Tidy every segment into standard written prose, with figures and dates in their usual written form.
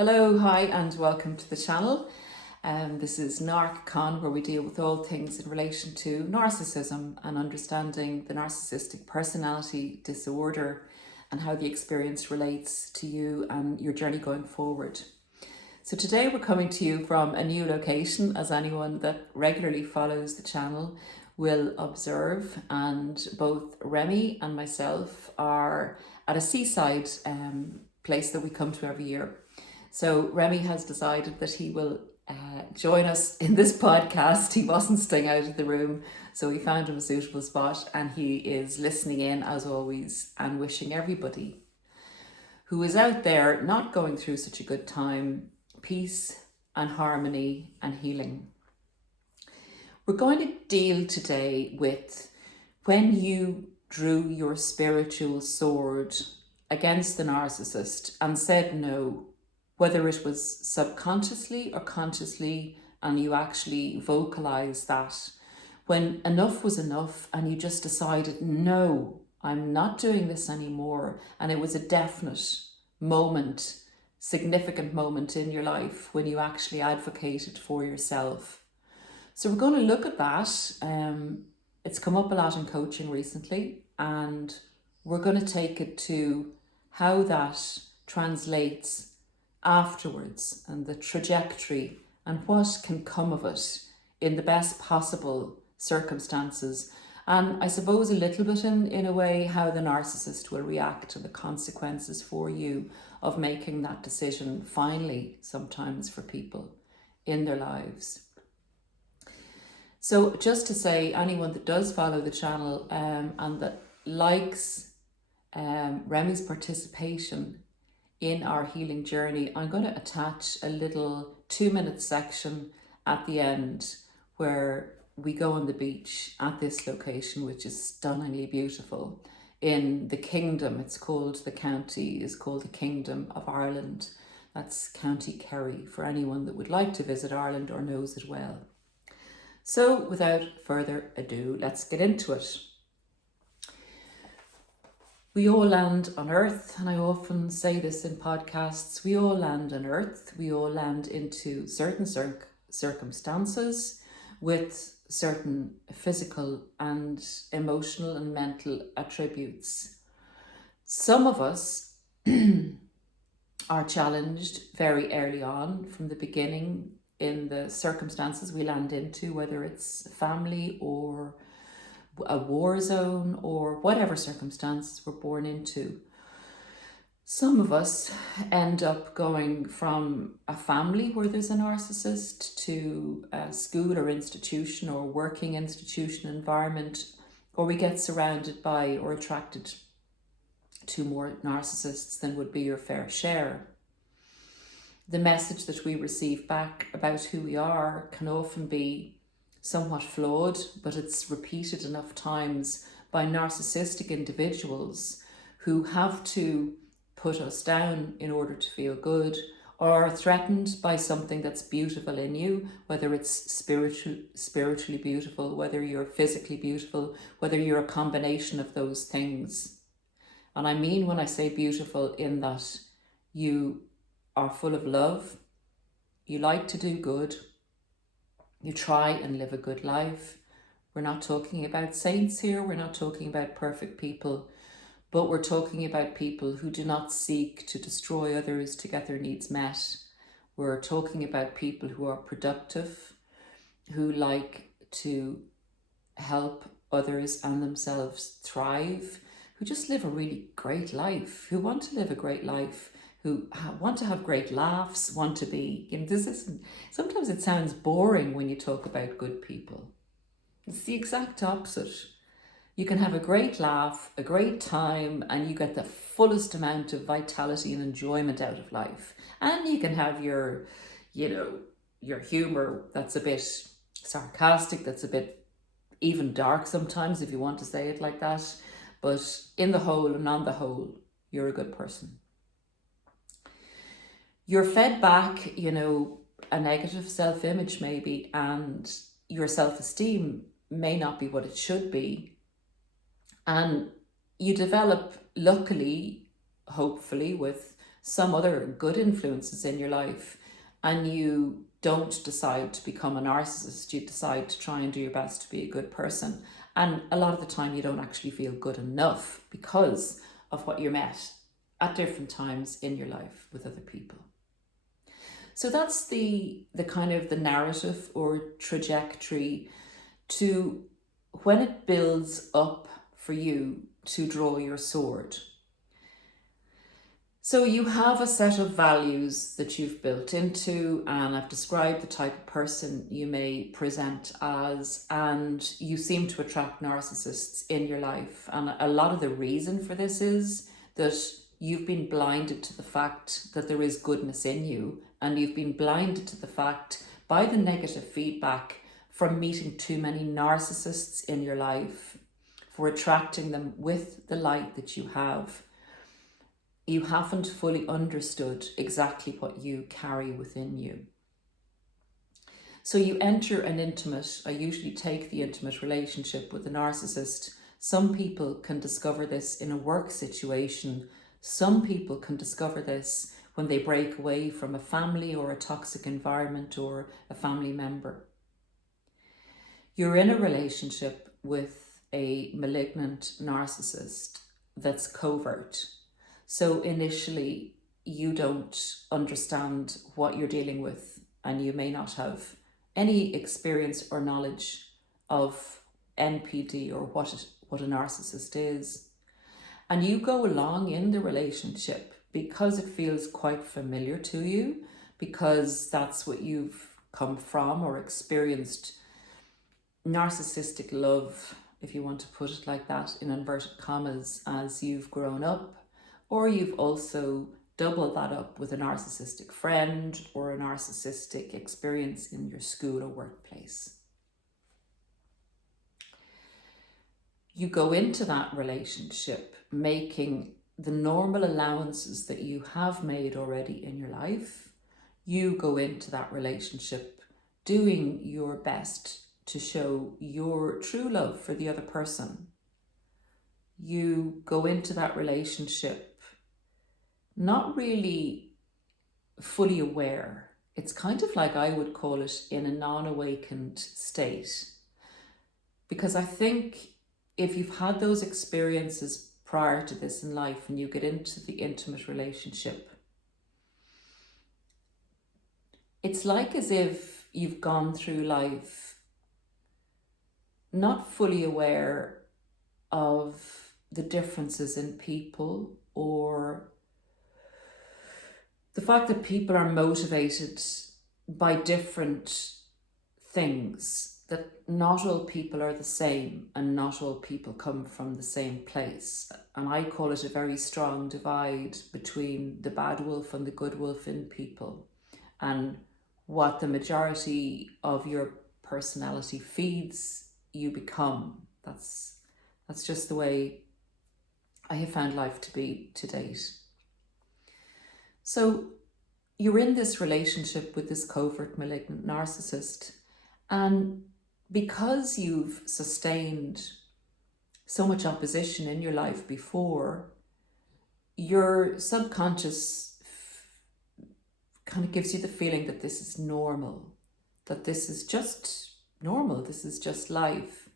Hello, hi, and welcome to the channel. This is NarcCon, where we deal with all things in relation to narcissism and understanding the narcissistic personality disorder and how the experience relates to you and your journey going forward. So today we're coming to you from a new location, as anyone that regularly follows the channel will observe, and both Remy and myself are at a seaside place that we come to every year. So Remy has decided that he will join us in this podcast. He wasn't staying out of the room, so we found him a suitable spot, and he is listening in as always and wishing everybody who is out there not going through such a good time peace and harmony and healing. We're going to deal today with when you drew your spiritual sword against the narcissist and said no, whether it was subconsciously or consciously, and you actually vocalized that, when enough was enough and you just decided, no, I'm not doing this anymore. And it was a definite moment, significant moment in your life when you actually advocated for yourself. So we're going to look at that. It's come up a lot in coaching recently, and we're going to take it to how that translates afterwards and the trajectory and what can come of it in the best possible circumstances. And I suppose a little bit in a way how the narcissist will react to the consequences for you of making that decision finally sometimes for people in their lives. So just to say, anyone that does follow the channel and that likes Remy's participation in our healing journey, I'm going to attach a little 2-minute section at the end where we go on the beach at this location, which is stunningly beautiful in the kingdom. It's called, the county is called the Kingdom of Ireland. That's County Kerry for anyone that would like to visit Ireland or knows it well. So without further ado, let's get into it. We all land on Earth, and I often say this in podcasts, we all land on Earth, we all land into certain circumstances with certain physical and emotional and mental attributes. Some of us are challenged very early on from the beginning in the circumstances we land into, whether it's family or a war zone or whatever circumstances we're born into. Some of us end up going from a family where there's a narcissist to a school or institution or working institution environment, or we get surrounded by or attracted to more narcissists than would be your fair share. The message that we receive back about who we are can often be somewhat flawed, but it's repeated enough times by narcissistic individuals who have to put us down in order to feel good, or are threatened by something that's beautiful in you, whether it's spiritually beautiful, whether you're physically beautiful, whether you're a combination of those things. And I mean when I say beautiful in that you are full of love, you like to do good, you try and live a good life. We're not talking about saints here, we're not talking about perfect people, but we're talking about people who do not seek to destroy others to get their needs met. We're talking about people who are productive, who like to help others and themselves thrive, who just live a really great life, who want to live a great life, who want to have great laughs, want to be, sometimes it sounds boring when you talk about good people. It's the exact opposite. You can have a great laugh, a great time, and you get the fullest amount of vitality and enjoyment out of life. And you can have your humor that's a bit sarcastic, that's a bit even dark sometimes, if you want to say it like that. But in the whole and on the whole, you're a good person. You're fed back, a negative self-image maybe, and your self-esteem may not be what it should be. And you develop, luckily, hopefully, with some other good influences in your life, and you don't decide to become a narcissist. You decide to try and do your best to be a good person. And a lot of the time you don't actually feel good enough because of what you met at different times in your life with other people. So that's the kind of the narrative or trajectory to when it builds up for you to draw your sword. So you have a set of values that you've built into, and I've described the type of person you may present as, and you seem to attract narcissists in your life. And a lot of the reason for this is that you've been blinded to the fact that there is goodness in you, and you've been blinded to the fact by the negative feedback from meeting too many narcissists in your life, for attracting them with the light that you have. You haven't fully understood exactly what you carry within you. So you enter an intimate, I usually take the intimate relationship with a narcissist. Some people can discover this in a work situation. Some people can discover this when they break away from a family or a toxic environment or a family member. You're in a relationship with a malignant narcissist that's covert. So initially you don't understand what you're dealing with, and you may not have any experience or knowledge of NPD or what a narcissist is. And you go along in the relationship because it feels quite familiar to you, because that's what you've come from or experienced. Narcissistic love, if you want to put it like that, in inverted commas, as you've grown up. Or you've also doubled that up with a narcissistic friend or a narcissistic experience in your school or workplace. You go into that relationship making the normal allowances that you have made already in your life. You go into that relationship doing your best to show your true love for the other person. You go into that relationship not really fully aware. It's kind of like, I would call it, in a non-awakened state. Because I think if you've had those experiences prior to this in life and you get into the intimate relationship, it's like as if you've gone through life not fully aware of the differences in people, or the fact that people are motivated by different things, that not all people are the same and not all people come from the same place. And I call it a very strong divide between the bad wolf and the good wolf in people, and what the majority of your personality feeds you become. That's just the way I have found life to be to date. So you're in this relationship with this covert malignant narcissist, and because you've sustained so much opposition in your life before, your subconscious kind of gives you the feeling that this is normal, that this is just normal, this is just life.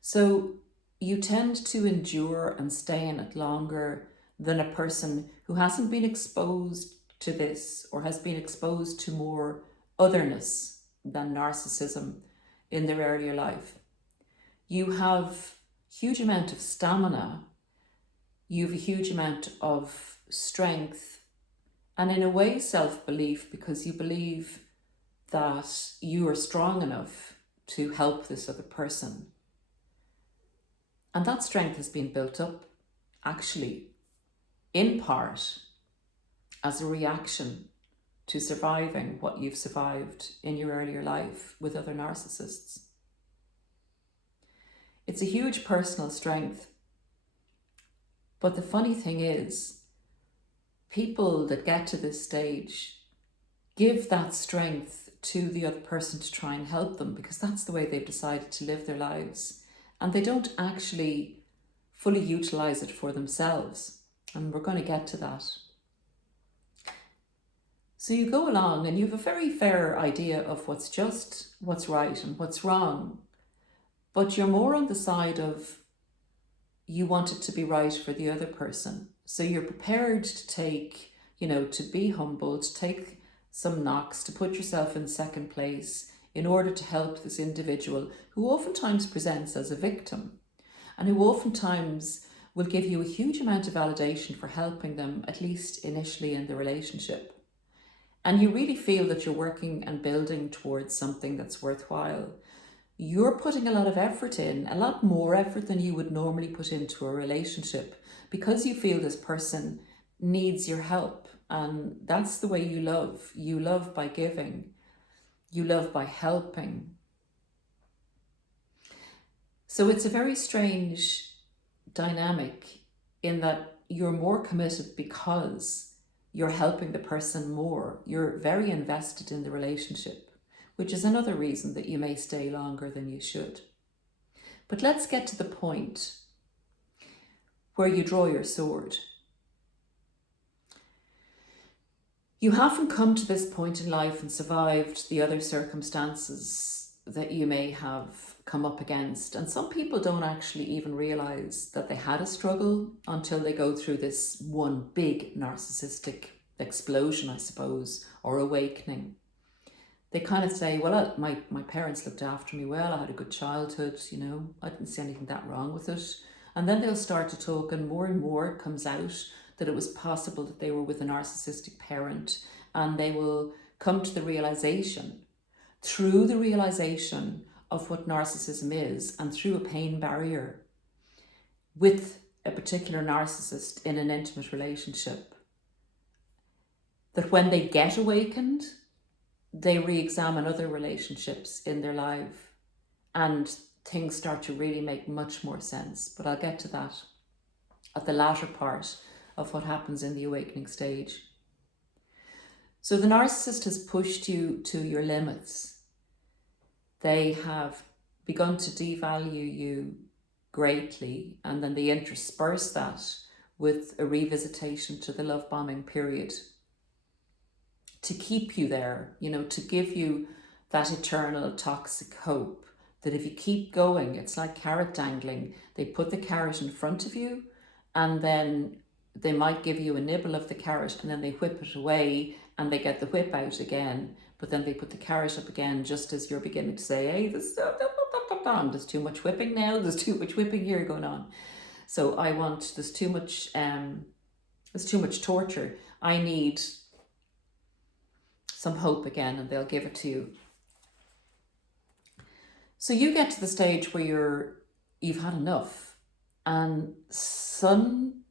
So you tend to endure and stay in it longer than a person who hasn't been exposed to this, or has been exposed to more otherness than narcissism in their earlier life. You have a huge amount of stamina, you have a huge amount of strength, and in a way self-belief, because you believe that you are strong enough to help this other person. And that strength has been built up, actually, in part, as a reaction to surviving what you've survived in your earlier life with other narcissists. It's a huge personal strength. But the funny thing is, people that get to this stage give that strength to the other person to try and help them, because that's the way they've decided to live their lives. And they don't actually fully utilize it for themselves. And we're going to get to that. So you go along and you have a very fair idea of what's just, what's right and what's wrong. But you're more on the side of you want it to be right for the other person. So you're prepared to take, to be humble, to take some knocks, to put yourself in second place in order to help this individual who oftentimes presents as a victim and who oftentimes will give you a huge amount of validation for helping them, at least initially in the relationship. And you really feel that you're working and building towards something that's worthwhile. You're putting a lot of effort in, a lot more effort than you would normally put into a relationship, because you feel this person needs your help. And that's the way you love. You love by giving. You love by helping. So it's a very strange dynamic in that you're more committed because you're helping the person more. You're very invested in the relationship, which is another reason that you may stay longer than you should. But let's get to the point where you draw your sword. You haven't come to this point in life and survived the other circumstances that you may have come up against. And some people don't actually even realize that they had a struggle until they go through this one big narcissistic explosion, I suppose, or awakening. They kind of say, well, my parents looked after me well, I had a good childhood, I didn't see anything that wrong with it. And then they'll start to talk, and more comes out that it was possible that they were with a narcissistic parent, and they will come to the realization, through the realization of what narcissism is and through a pain barrier with a particular narcissist in an intimate relationship, that when they get awakened, they re-examine other relationships in their life and things start to really make much more sense. But I'll get to that at the latter part of what happens in the awakening stage. So the narcissist has pushed you to your limits. They have begun to devalue you greatly, and then they intersperse that with a revisitation to the love bombing period to keep you there, to give you that eternal toxic hope that if you keep going, it's like carrot dangling. They put the carrot in front of you and then they might give you a nibble of the carrot and then they whip it away and they get the whip out again, but then they put the carrot up again just as you're beginning to say, hey, there's too much whipping now, there's too much whipping here going on. So there's too much torture. I need some hope again, and they'll give it to you. So you get to the stage where you've had enough and something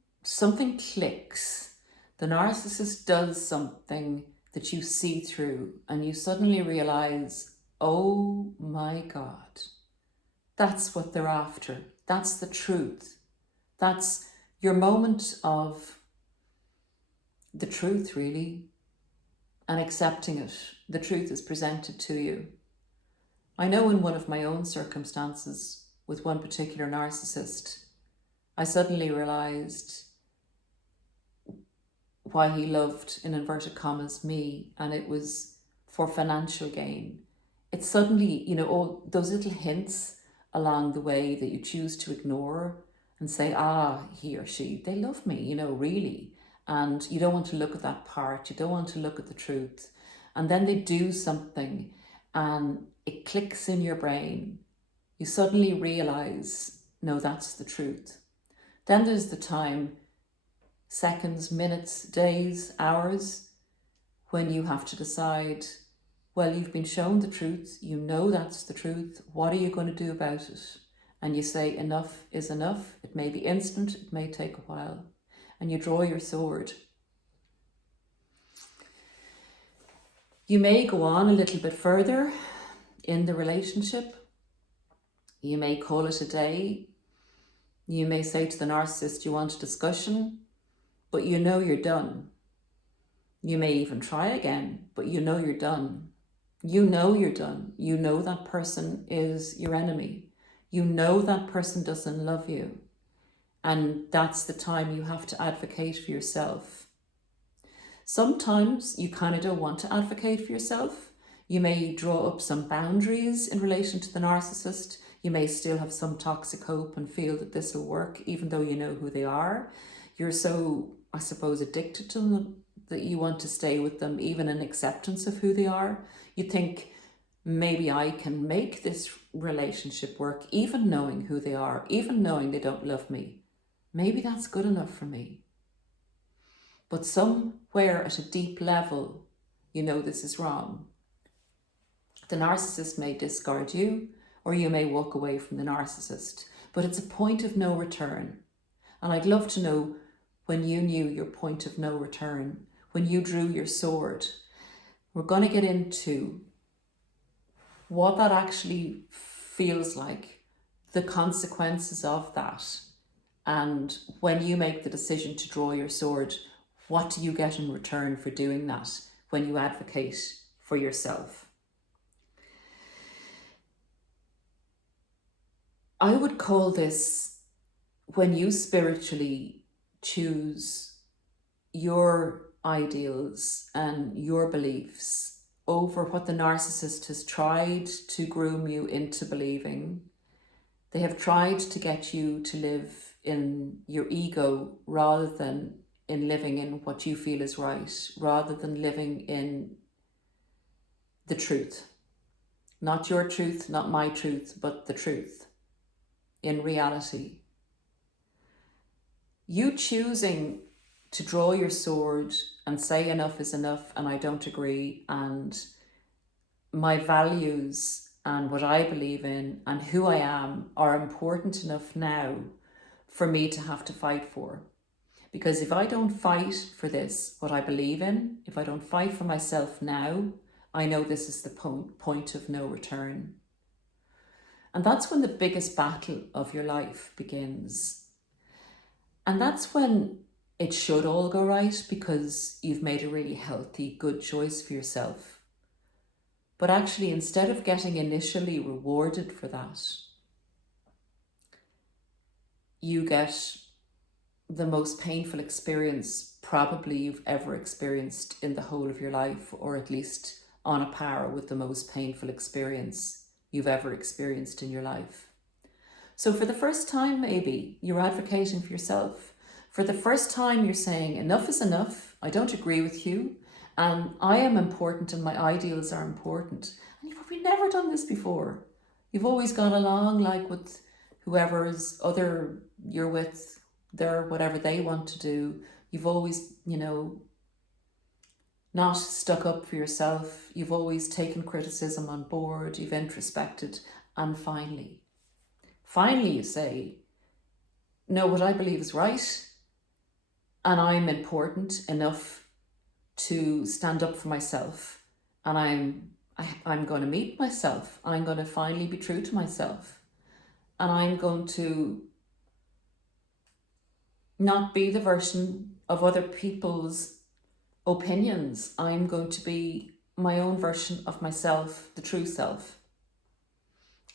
clicks. The narcissist does something that you see through and you suddenly realize, oh my God, that's what they're after. That's the truth. That's your moment of the truth, really, and accepting it. The truth is presented to you. I know in one of my own circumstances with one particular narcissist, I suddenly realized why he loved, in inverted commas, me, and it was for financial gain. It's suddenly, all those little hints along the way that you choose to ignore and say, he or she, they love me, really. And you don't want to look at that part. You don't want to look at the truth. And then they do something and it clicks in your brain. You suddenly realize, no, that's the truth. Then there's the time, seconds, minutes, days, hours, when you have to decide, well, you've been shown the truth. You know that's the truth. What are you going to do about it? And you say, enough is enough. It may be instant. It may take a while. And you draw your sword. You may go on a little bit further in the relationship. You may call it a day. You may say to the narcissist, you want a discussion, but you know you're done. You may even try again, but you know you're done. You know you're done. You know that person is your enemy. You know that person doesn't love you. And that's the time you have to advocate for yourself. Sometimes you kind of don't want to advocate for yourself. You may draw up some boundaries in relation to the narcissist. You may still have some toxic hope and feel that this will work, even though you know who they are. You're so, I suppose, addicted to them that you want to stay with them, even in acceptance of who they are. You think, maybe I can make this relationship work, even knowing who they are, even knowing they don't love me. Maybe that's good enough for me. But somewhere at a deep level, you know this is wrong. The narcissist may discard you, or you may walk away from the narcissist, but it's a point of no return. And I'd love to know when you knew your point of no return, when you drew your sword. We're going to get into what that actually feels like, the consequences of that, and when you make the decision to draw your sword, what do you get in return for doing that when you advocate for yourself? I would call this when you spiritually choose your ideals and your beliefs over what the narcissist has tried to groom you into believing. They have tried to get you to live in your ego rather than in living in what you feel is right, rather than living in the truth. Not your truth, not my truth, but the truth. In reality, you choosing to draw your sword and say enough is enough and I don't agree, and my values and what I believe in and who I am are important enough now for me to have to fight for. Because if I don't fight for this, what I believe in, if I don't fight for myself now, I know this is the point of no return. And that's when the biggest battle of your life begins. And that's when it should all go right, because you've made a really healthy, good choice for yourself. But actually, instead of getting initially rewarded for that, you get the most painful experience probably you've ever experienced in the whole of your life, or at least on a par with the most painful experience you've ever experienced in your life. So for the first time, maybe you're advocating for yourself. For the first time, you're saying enough is enough. I don't agree with you, and I am important and my ideals are important. And you've probably never done this before. You've always gone along like with whoever's other you're with, their whatever they want to do. You've always, not stuck up for yourself. You've always taken criticism on board. You've introspected. And finally you say, no, what I believe is right. And I'm important enough to stand up for myself. And I'm going to meet myself. I'm going to finally be true to myself. And I'm going to not be the version of other people's opinions. I'm going to be my own version of myself, the true self.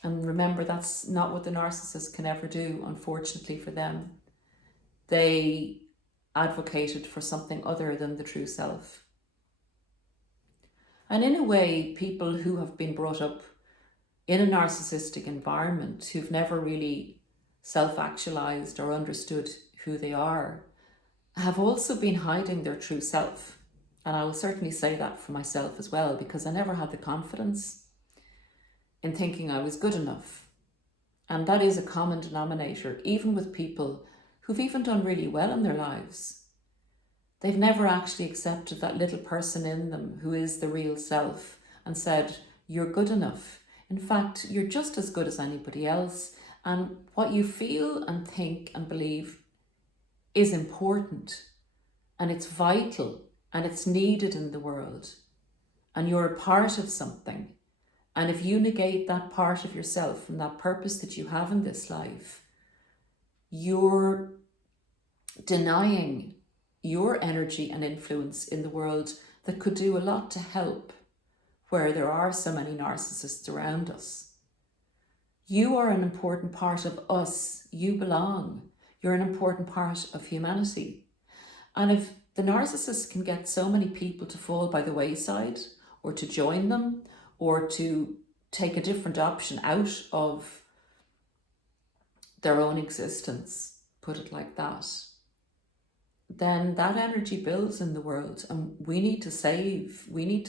And remember, that's not what the narcissist can ever do, unfortunately for them. They advocated for something other than the true self. And in a way, people who have been brought up in a narcissistic environment, who've never really self-actualized or understood who they are, have also been hiding their true self. And I will certainly say that for myself as well, because I never had the confidence in thinking I was good enough. And that is a common denominator, even with people who've even done really well in their lives. They've never actually accepted that little person in them who is the real self and said, you're good enough. In fact, you're just as good as anybody else. And what you feel and think and believe is important, and it's vital, and it's needed in the world. And you're a part of something. And if you negate that part of yourself and that purpose that you have in this life, you're denying your energy and influence in the world that could do a lot to help where there are so many narcissists around us. You are an important part of us. You belong. You're an important part of humanity. And if the narcissist can get so many people to fall by the wayside, or to join them, or to take a different option out of their own existence, put it like that. Then that energy builds in the world, and we need to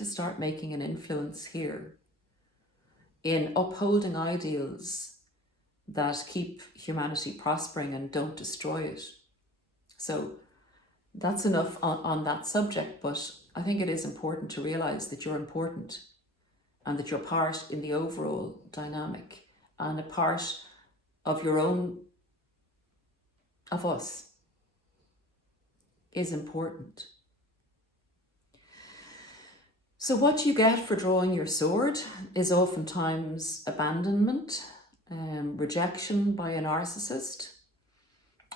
start making an influence here in upholding ideals that keep humanity prospering and don't destroy it. So that's enough on that subject, but I think it is important to realize that you're important and that you're part in the overall dynamic and a part of your own, of us, is important. So what you get for drawing your sword is oftentimes abandonment, rejection by a narcissist,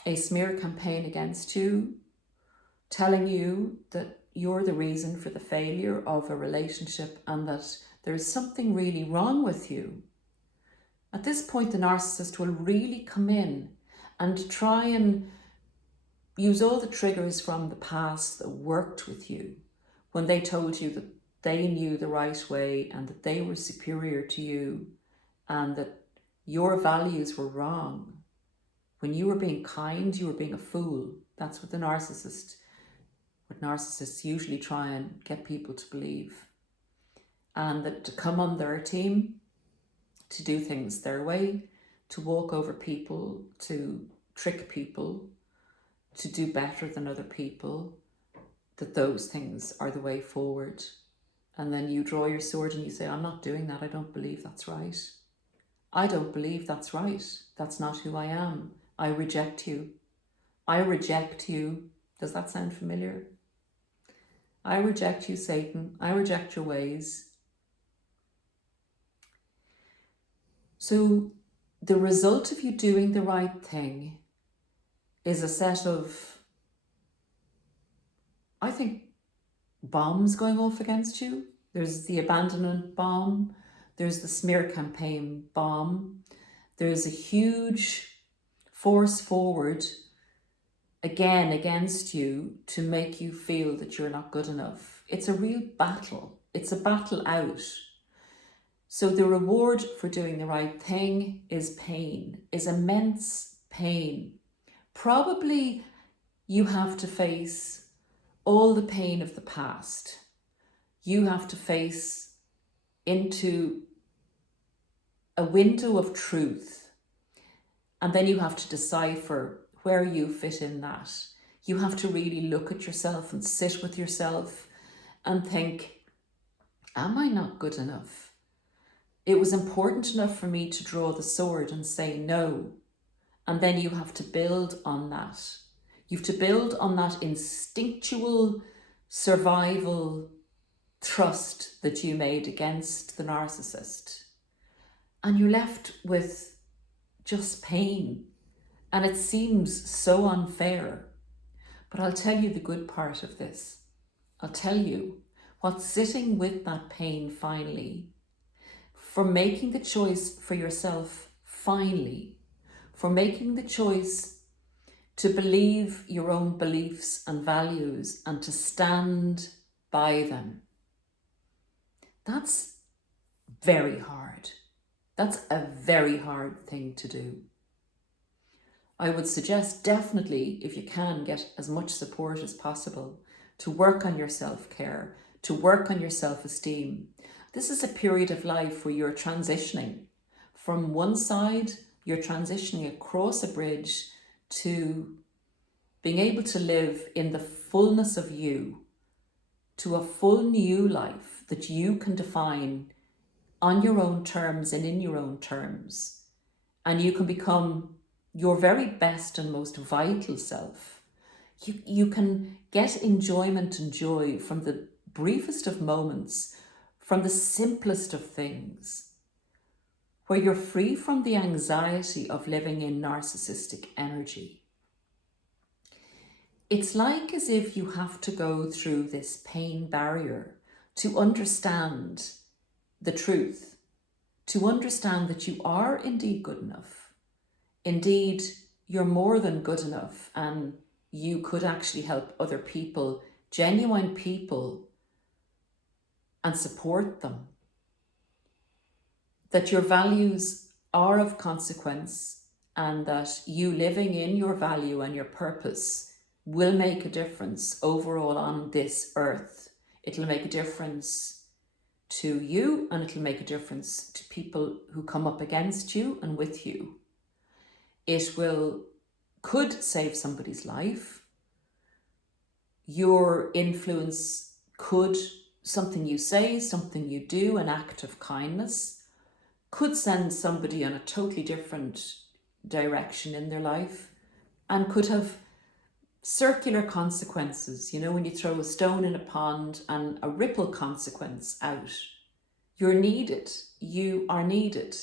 a smear campaign against you, telling you that you're the reason for the failure of a relationship and that there's something really wrong with you. At this point, the narcissist will really come in and try and use all the triggers from the past that worked with you when they told you that they knew the right way and that they were superior to you and that your values were wrong. When you were being kind, you were being a fool. That's what narcissists usually try and get people to believe. And that to come on their team, to do things their way, to walk over people, to trick people, to do better than other people, that those things are the way forward. And then you draw your sword and you say, I'm not doing that. I don't believe that's right. I don't believe that's right. That's not who I am. I reject you. I reject you. Does that sound familiar? I reject you, Satan. I reject your ways. So the result of you doing the right thing is a set of, I think, bombs going off against you. There's the abandonment bomb. There's the smear campaign bomb. There's a huge force forward again against you to make you feel that you're not good enough. It's a real battle. It's a battle out. So the reward for doing the right thing is pain, is immense pain. Probably you have to face all the pain of the past. You have to face into a window of truth, and then you have to decipher where you fit in that. You have to really look at yourself and sit with yourself and think, am I not good enough? It was important enough for me to draw the sword and say no. And then you have to build on that. You have to build on that instinctual survival trust that you made against the narcissist. And you're left with just pain. And it seems so unfair. But I'll tell you the good part of this. I'll tell you what's sitting with that pain finally, for making the choice for yourself finally, for making the choice to believe your own beliefs and values and to stand by them. That's very hard. That's a very hard thing to do. I would suggest definitely, if you can, get as much support as possible to work on your self-care, to work on your self-esteem. This is a period of life where you're transitioning. From one side, you're transitioning across a bridge to being able to live in the fullness of you, to a full new life that you can define on your own terms and in your own terms. And you can become your very best and most vital self. You can get enjoyment and joy from the briefest of moments, from the simplest of things, where you're free from the anxiety of living in narcissistic energy. It's like as if you have to go through this pain barrier to understand the truth, to understand that you are indeed good enough. Indeed, you're more than good enough, and you could actually help other people, genuine people, and support them. That your values are of consequence, and that you living in your value and your purpose will make a difference overall on this earth. It'll make a difference to you, and it'll make a difference to people who come up against you and with you. It could save somebody's life. Your influence could, something you say, something you do, an act of kindness, could send somebody on a totally different direction in their life, and could have circular consequences. You know, when you throw a stone in a pond and a ripple consequence out, you're needed. You are needed.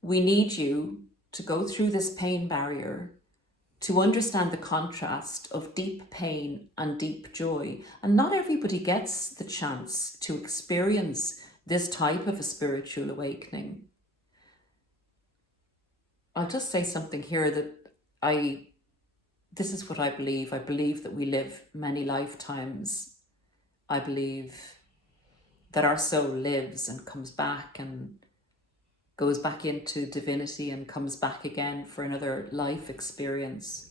We need you to go through this pain barrier, to understand the contrast of deep pain and deep joy. And not everybody gets the chance to experience this type of a spiritual awakening. I'll just say something here that this is what I believe. I believe that we live many lifetimes. I believe that our soul lives and comes back and goes back into divinity and comes back again for another life experience.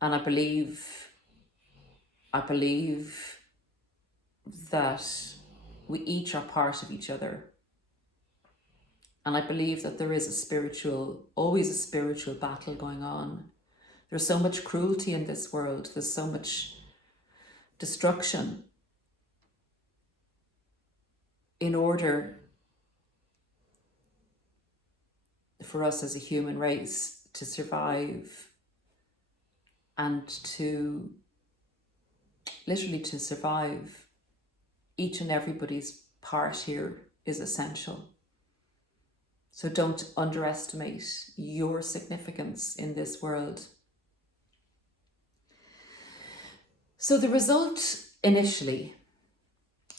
And I believe that we each are part of each other. And I believe that there is always a spiritual battle going on. There's so much cruelty in this world. There's so much destruction. In order for us as a human race to survive, and to literally to survive, each and everybody's part here is essential. So don't underestimate your significance in this world. So the result initially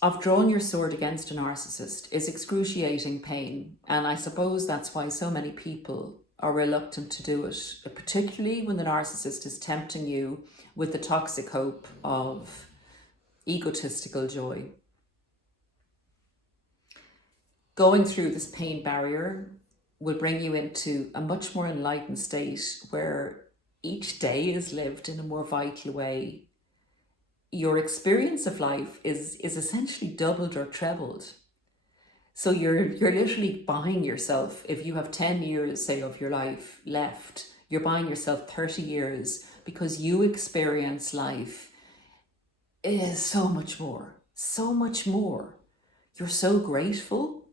of drawing your sword against a narcissist is excruciating pain. And I suppose that's why so many people are reluctant to do it, particularly when the narcissist is tempting you with the toxic hope of egotistical joy. Going through this pain barrier will bring you into a much more enlightened state where each day is lived in a more vital way. Your experience of life is essentially doubled or trebled. So you're literally buying yourself, if you have 10 years, say, of your life left, you're buying yourself 30 years because you experience life is so much more, so much more. You're so grateful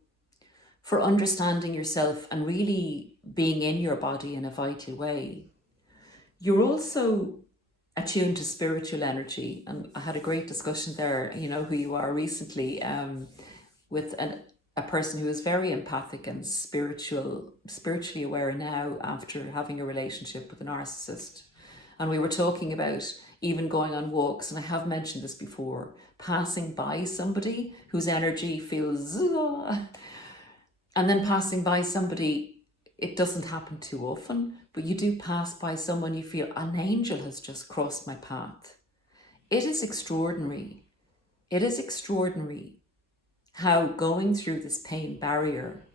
for understanding yourself and really being in your body in a vital way. You're also attuned to spiritual energy. And I had a great discussion there, you know who you are, recently, with a person who is very empathic and spiritually aware now after having a relationship with a narcissist. And we were talking about even going on walks, and I have mentioned this before, passing by somebody whose energy feels, and then passing by somebody, it doesn't happen too often, but you do pass by someone you feel, an angel has just crossed my path. It is extraordinary. It is extraordinary how going through this pain barrier,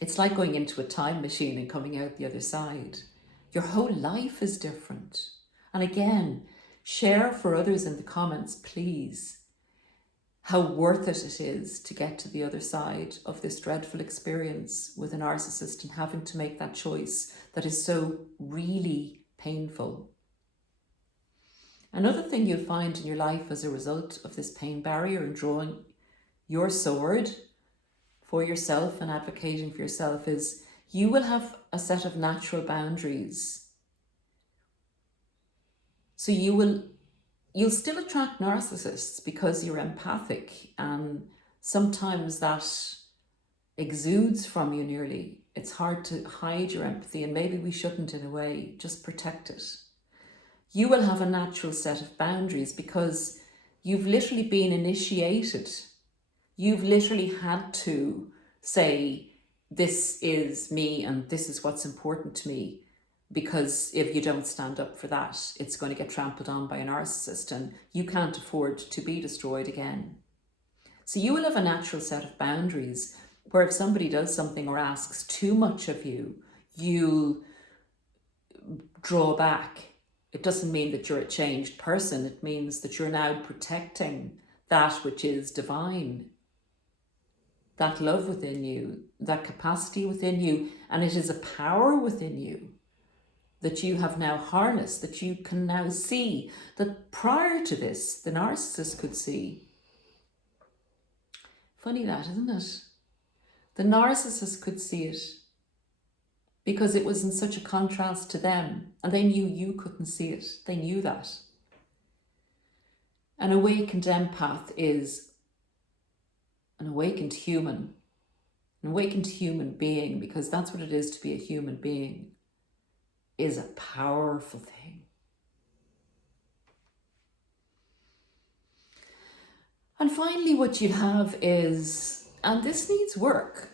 it's like going into a time machine and coming out the other side. Your whole life is different. And again, share for others in the comments, please, how worth it is to get to the other side of this dreadful experience with a narcissist and having to make that choice that is so really painful. Another thing you'll find in your life as a result of this pain barrier and drawing your sword for yourself and advocating for yourself is you will have a set of natural boundaries. So you'll still attract narcissists because you're empathic, and sometimes that exudes from you nearly. It's hard to hide your empathy, and maybe we shouldn't in a way, just protect it. You will have a natural set of boundaries because you've literally been initiated. You've literally had to say, this is me and this is what's important to me. because if you don't stand up for that, it's going to get trampled on by a narcissist and you can't afford to be destroyed again. So you will have a natural set of boundaries where if somebody does something or asks too much of you, you'll draw back. It doesn't mean that you're a changed person. It means that you're now protecting that which is divine, that love within you, that capacity within you, and it is a power within you that you have now harnessed, that you can now see, that prior to this, the narcissist could see. Funny that, isn't it? The narcissist could see it because it was in such a contrast to them, and they knew you couldn't see it. They knew that. An awakened empath is an awakened human being, because that's what it is to be a human being, is a powerful thing. And finally, what you have is, and this needs work,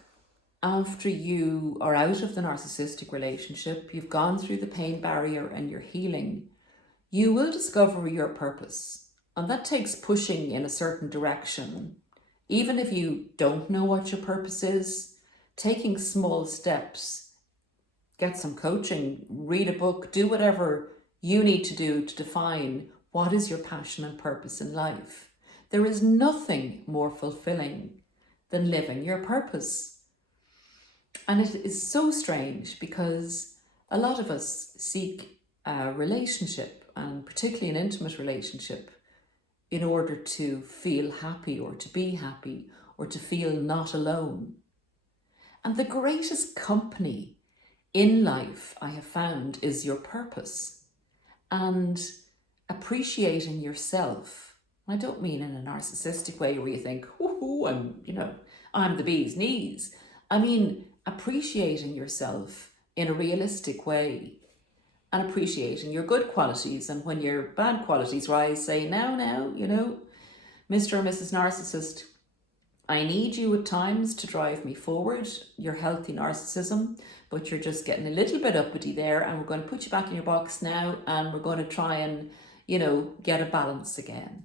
after you are out of the narcissistic relationship, you've gone through the pain barrier and you're healing, you will discover your purpose. And that takes pushing in a certain direction. Even if you don't know what your purpose is, taking small steps, get some coaching, read a book, do whatever you need to do to define what is your passion and purpose in life. There is nothing more fulfilling than living your purpose. And it is so strange because a lot of us seek a relationship, and particularly an intimate relationship, in order to feel happy or to be happy or to feel not alone. And the greatest company in life, I have found, is your purpose and appreciating yourself. I don't mean in a narcissistic way where you think, "Ooh, I'm the bee's knees." I mean appreciating yourself in a realistic way and appreciating your good qualities. And when your bad qualities rise, say, now, Mr. or Mrs. Narcissist, I need you at times to drive me forward, your healthy narcissism, but you're just getting a little bit uppity there, and we're going to put you back in your box now, and we're going to try and, get a balance again.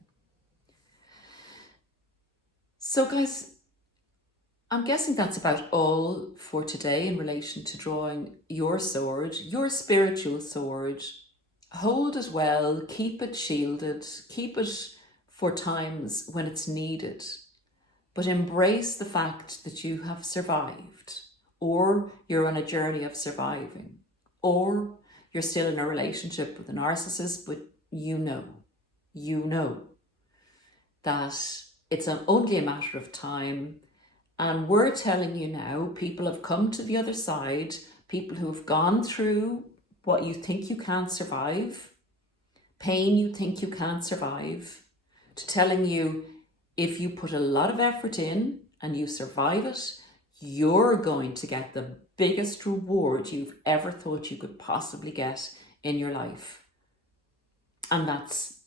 So guys, I'm guessing that's about all for today in relation to drawing your sword, your spiritual sword. Hold it well, keep it shielded, keep it for times when it's needed, but embrace the fact that you have survived, or you're on a journey of surviving, or you're still in a relationship with a narcissist, but you know that it's only a matter of time. And we're telling you now, people have come to the other side, people who have gone through what you think you can't survive, pain you think you can't survive, to telling you if you put a lot of effort in and you survive it, you're going to get the biggest reward you've ever thought you could possibly get in your life. And that's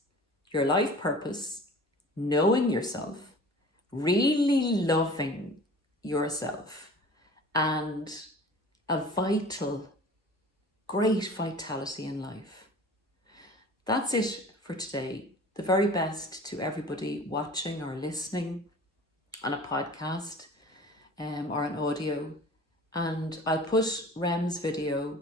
your life purpose, knowing yourself, really loving yourself, and a great vitality in life. That's it for today. The very best to everybody watching or listening on a podcast or an audio. And I'll put Rem's video,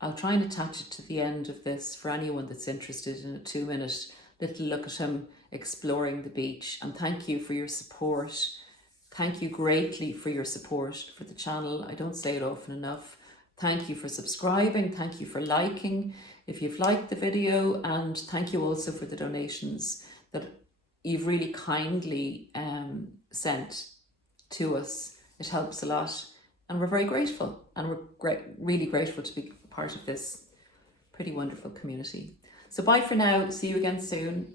I'll try and attach it to the end of this for anyone that's interested in a 2-minute little look at him exploring the beach. And thank you for your support. Thank you greatly for your support for the channel. I don't say it often enough. Thank you for subscribing. Thank you for liking if you've liked the video. And thank you also for the donations that you've really kindly sent to us. It helps a lot. And we're very grateful. And we're really grateful to be part of this pretty wonderful community. So bye for now. See you again soon.